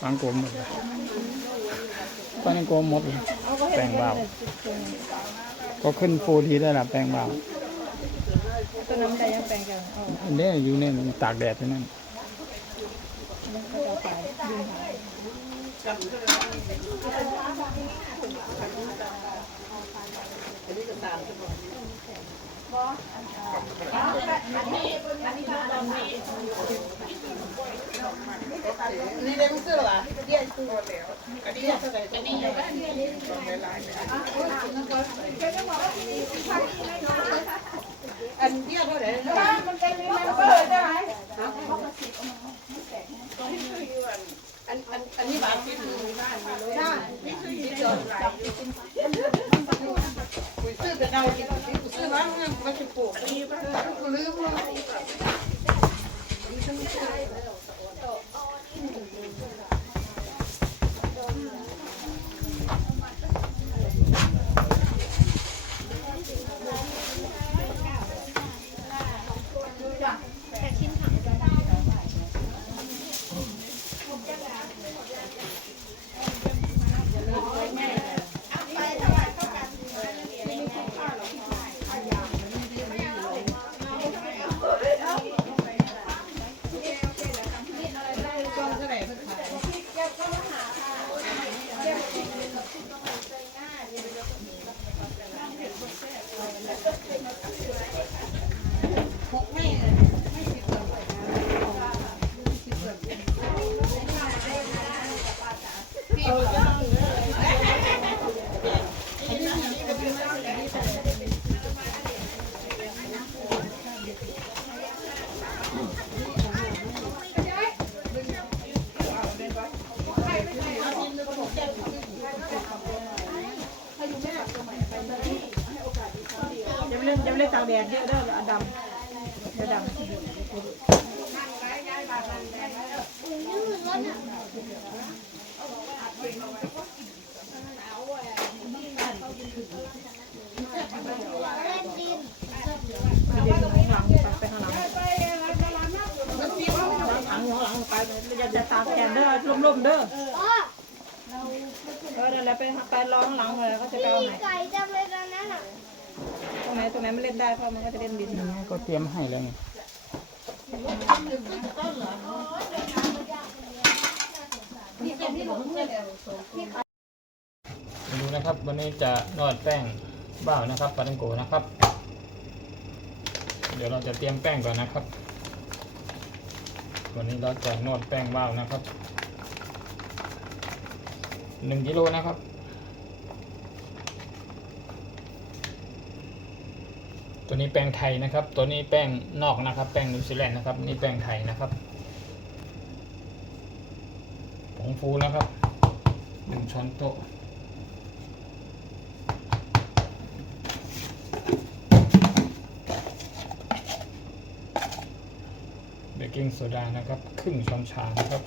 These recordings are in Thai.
ฟังโกมหมดเลยฟังโกมหมดเลยแปลงเบาก็ขึ้นฟูทีได้ละแปลงเบาตัวน้ำใจยังแปลงกันเอาอันนี้อยู่เนี่ยตากแดดอยู่นั่นแล้วก็จะเอาไปดึงหา นี่ได้ไม่ซื้อหรอเดี๋ยวซื้อแล้วอันนี้เท่าไหร่อันนี้อันเดียวเท่าไหร่มันเป็นมันเปิดได้อัน ล่นอย่าไปเล่นตากแดดเยอะเด้อเอาดำเดี๋ยวดำไปเดินข้างหลังไปข้างหลังถังหัวหลังไปอย่าจะตากแดดเด้อร่มๆเด้อเออเดี๋ยวไปไปรอข้างหลังเลยก็จะไปเอาไหน รงไหนตรงไหนมันเล่นได้เพราะมันก็จะเล่นดินนี่ก็เตรียมให้แล้วไงดูนะครับ วันนี้จะนวดแป้งบ้าวนะครับปาตังโกนะครับ เดี๋ยวเราจะเตรียมแป้งก่อนนะครับ วันนี้เราจะนวดแป้งบ้าวนะครับหนึ่งกิโลนะครับ ตัวนี้แป้งไทยนะครับ ตัวนี้แป้งนอกนะครับ แป้งนิวซีแลนด์นะครับ นี่แป้งไทยนะครับผงฟูนะครับหนึ่งช้อนโต๊ะเบกกิ้งโซดานะครับ ครึ่งช้อนชานะครับ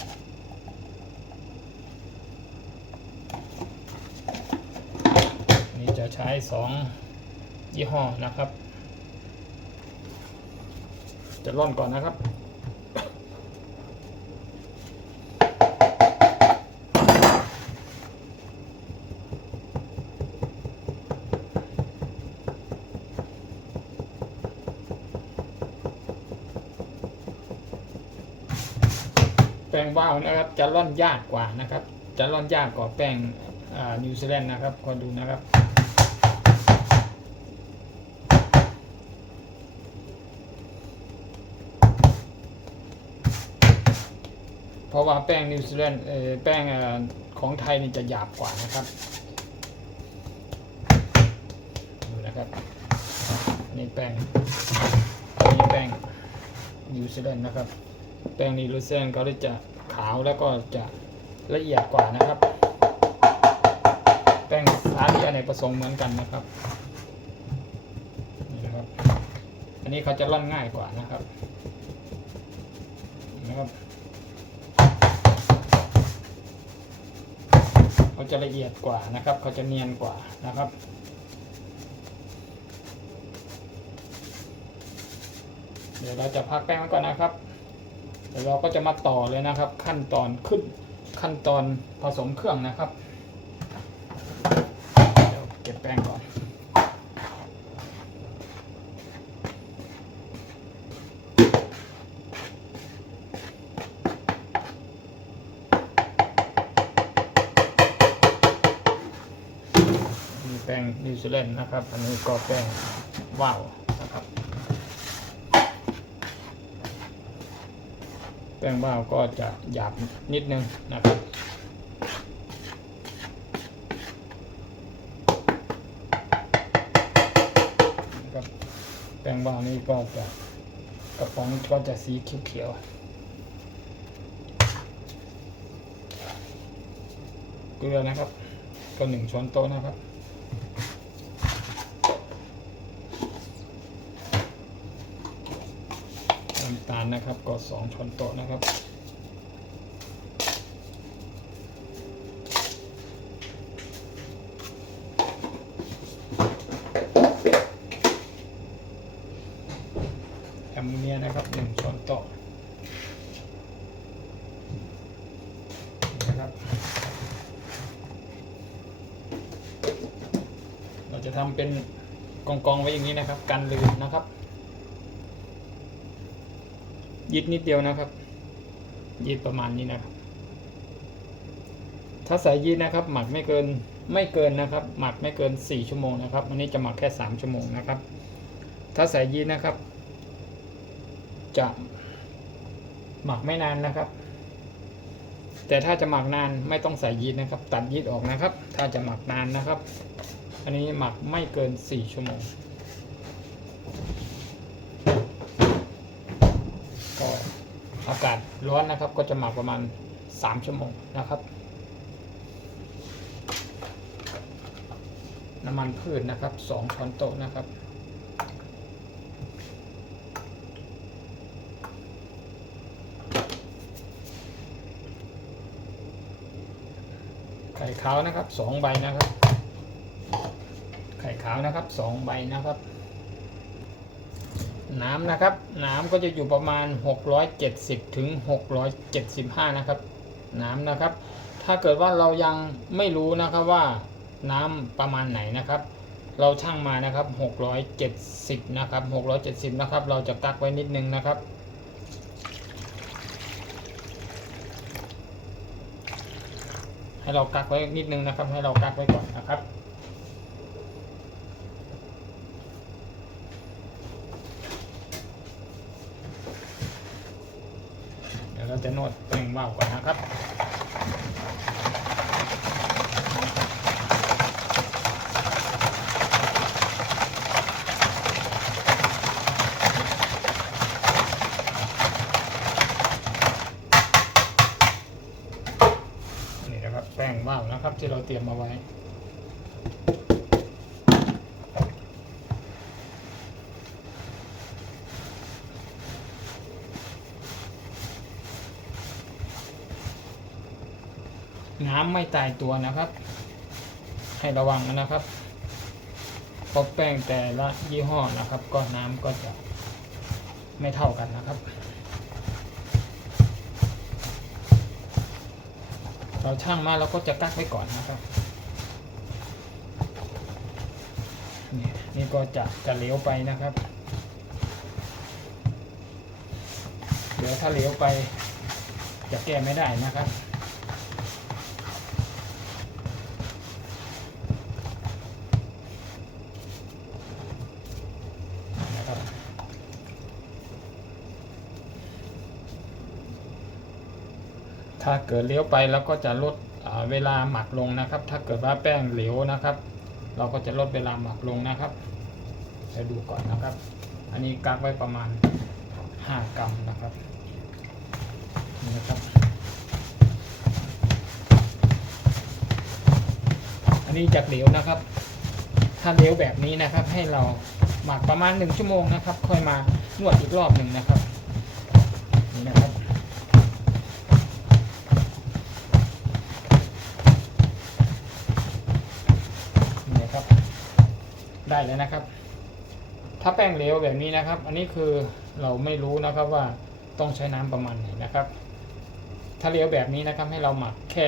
นี่จะใช้สองยี่ห้อนะครับ จะร่อนก่อนนะครับแป้งว่าวนะครับจะร่อนยากกว่านะครับ จะร่อนยากกว่าแป้งนิวซีแลนด์นะครับคอยดูนะครับ เพราะว่าแป้งนิวซีแลนด์แป้งของไทยนี่จะหยาบกว่านะครับดูนะครับนี่แป้งนนี้แป้งนิวซีแลนด์นะครับ แป้งนิวซีแลนด์เขาจะขาวแล้วก็จะละเอียดกว่านะครับ แป้งสาลีอเนกประสงค์เหมือนกันนะครับนี่นะครับ อันนี้เขาจะร่อนง่ายกว่านะครับนะครับ เขาจะละเอียดกว่านะครับ เขาจะเนียนกว่านะครับ เดี๋ยวเราจะพักแป้งไว้ก่อนนะครับ เดี๋ยวเราก็จะมาต่อเลยนะครับ ขั้นตอนขึ้นขั้นตอนผสมเครื่องนะครับ เดี๋ยวเก็บแป้งก่อน มีแป้ง นิวซีแลนด์นะครับ อันนี้ก็แป้งว่าวนะครับ แป้งว่าวก็จะหยาบนิดนึงนะครับแป้งว่าวนี่ก็จะกระป๋องก็จะสีเขียวเกลือนะครับ ก็หนึ่งช้อนโต๊ะนะครับ น้ำตาลนะครับก็สองช้อนโต๊ะนะครับแอมโมเนียนะครับหนึ่งช้อนโต๊ะนะครับ เราจะทำเป็นกองๆไว้อย่างนี้นะครับ กันลืมนะครับ ยิดนิดเดียวนะครับยีดประมาณนี้นะครับ ถ้าใส่ยีดนะครับ หมักไม่เกินไม่เกินนะครับ หมักไม่เกิน 4 ชั่วโมงนะครับอันนี้จะหมักแค่ 3 ชั่วโมงนะครับ ถ้าใส่ยีดนะครับ จะหมักไม่นานนะครับ แต่ถ้าจะหมักนานไม่ต้องใส่ยีสต์นะครับ ตัดยีสต์ออกนะครับ ถ้าจะหมักนานนะครับ อันนี้หมักไม่เกิน 4 ชั่วโมง ก็อากาศร้อนนะครับ ก็จะหมักประมาณ 3 ชั่วโมงนะครับ น้ำมันพืชนะครับ2ช้อนโต๊ะนะครับไข่ขาวนะครับสองใบนะครับ ไข่ขาวนะครับสองใบนะครับ น้ำนะครับน้ำก็จะอยู่ประมาณ 670 ถึง 675 นะครับ น้ำนะครับ ถ้าเกิดว่าเรายังไม่รู้นะครับว่าน้ำประมาณไหนนะครับ เราช่างมานะครับ 670 นะครับ 670 นะครับ เราจะกักไว้นิดนึงนะครับให้เรากักไว้นิดนึงนะครับ ให้เรากักไว้ก่อนนะครับ เดี๋ยวเรา จะนวดแป้งว่าวก่อนนะครับนี่นะครับแป้งว่าวนะครับที่เราเตรียมมาไว้ น้ำไม่ตายตัวนะครับ ให้ระวังนะครับเพราะแป้งแต่ละยี่ห้อนะครับ ก็น้ำก็จะไม่เท่ากันนะครับ เราช่างมาเราก็จะกักไว้ก่อนนะครับนี่นี่ก็จะจะเหลวไปนะครับเดี๋ยวถ้าเหลวไปจะแก้ไม่ได้นะครับ ถ้าเกิดเลี้ยวไปเราก็จะลดเวลาหมักลงนะครับ ถ้าเกิดว่าแป้งเหลวนะครับ เราก็จะลดเวลาหมักลงนะครับเดี๋ยวดูก่อนนะครับ อันนี้กักไว้ประมาณ 5 กรัมนะครับนี่นะครับ อันนี้จากเหลวนะครับ ถ้าเหลวแบบนี้นะครับ ให้เราหมักประมาณ 1 ชั่วโมงนะครับ ค่อยมานวดอีกรอบหนึ่งนะครับนี่นะครับ นี่นะครับ ได้แล้วนะครับ ถ้าแป้งเหลวแบบนี้นะครับ อันนี้คือเราไม่รู้นะครับว่าต้องใช้น้ำประมาณไหนนะครับ ถ้าเหลวแบบนี้นะครับให้เราหมักแค่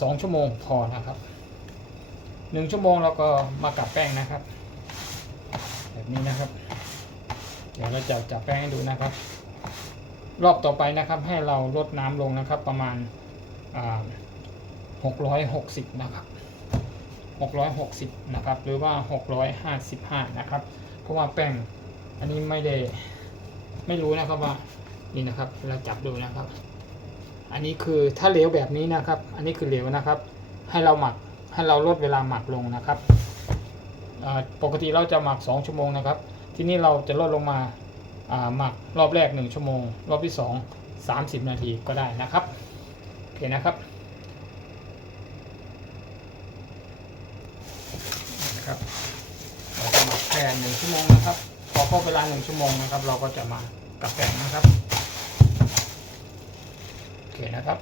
สองชั่วโมงพอนะครับหนึ่งชั่วโมงเราก็มากับแป้งนะครับ แบบนี้นะครับ เดี๋ยวเราจะจับแป้งให้ดูนะครับ รอบต่อไปนะครับให้เราลดน้ำลงนะครับประมาณหกร้อยหกสิบนะครับ หกร้อยหกสิบนะครับ หรือว่าหกร้อยห้าสิบห้านะครับ เพราะว่าแป้งอันนี้ไม่ได้ไม่รู้นะครับว่านี่นะครับเราจับดูนะครับ อันนี้คือถ้าเหลวแบบนี้นะครับ อันนี้คือเหลวนะครับ ให้เราหมักให้เราลดเวลาหมักลงนะครับปกติเราจะหมัก 2 ชั่วโมงนะครับ ที่นี่เราจะลดลงมาหมักรอบแรก 1 ชั่วโมง รอบที่ 2 30 นาทีก็ได้นะครับโอเคนะครับนะครับเราจะหมัก แค่หนึ่งชั่วโมงนะครับ พอครบเวลาหนึ่งชั่วโมงนะครับ เราก็จะมากับแป้งนะครับ โอเคนะครับ